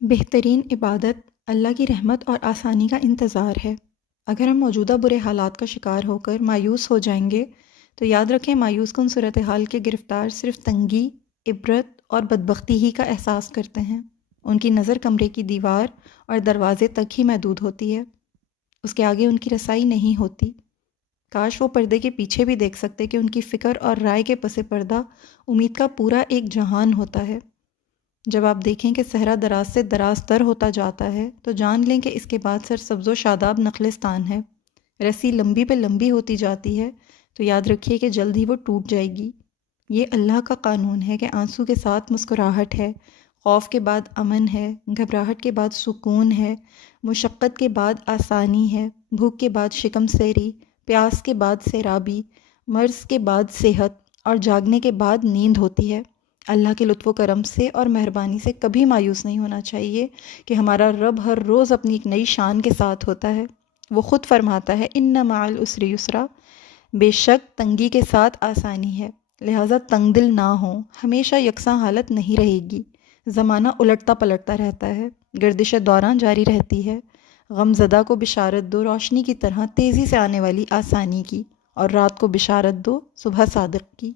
بہترین عبادت اللہ کی رحمت اور آسانی کا انتظار ہے۔ اگر ہم موجودہ برے حالات کا شکار ہو کر مایوس ہو جائیں گے تو یاد رکھیں مایوس کن صورتحال کے گرفتار صرف تنگی، عبرت اور بدبختی ہی کا احساس کرتے ہیں۔ ان کی نظر کمرے کی دیوار اور دروازے تک ہی محدود ہوتی ہے، اس کے آگے ان کی رسائی نہیں ہوتی۔ کاش وہ پردے کے پیچھے بھی دیکھ سکتے کہ ان کی فکر اور رائے کے پس پردہ امید کا پورا ایک جہان ہوتا ہے۔ جب آپ دیکھیں کہ صحرا دراز سے دراز تر ہوتا جاتا ہے تو جان لیں کہ اس کے بعد سرسبز و شاداب نخلستان ہے۔ رسی لمبی پہ لمبی ہوتی جاتی ہے تو یاد رکھیے کہ جلد ہی وہ ٹوٹ جائے گی۔ یہ اللہ کا قانون ہے کہ آنسو کے ساتھ مسکراہٹ ہے، خوف کے بعد امن ہے، گھبراہٹ کے بعد سکون ہے، مشقت کے بعد آسانی ہے، بھوک کے بعد شکم سیری، پیاس کے بعد سیرابی، مرض کے بعد صحت اور جاگنے کے بعد نیند ہوتی ہے۔ اللہ کے لطف و کرم سے اور مہربانی سے کبھی مایوس نہیں ہونا چاہیے کہ ہمارا رب ہر روز اپنی ایک نئی شان کے ساتھ ہوتا ہے۔ وہ خود فرماتا ہے ان مع العسر یسرا، بے شک تنگی کے ساتھ آسانی ہے، لہٰذا تنگ دل نہ ہوں۔ ہمیشہ یکساں حالت نہیں رہے گی، زمانہ الٹتا پلٹتا رہتا ہے، گردش دوران جاری رہتی ہے۔ غم زدہ کو بشارت دو روشنی کی طرح تیزی سے آنے والی آسانی کی، اور رات کو بشارت دو صبح صادق کی۔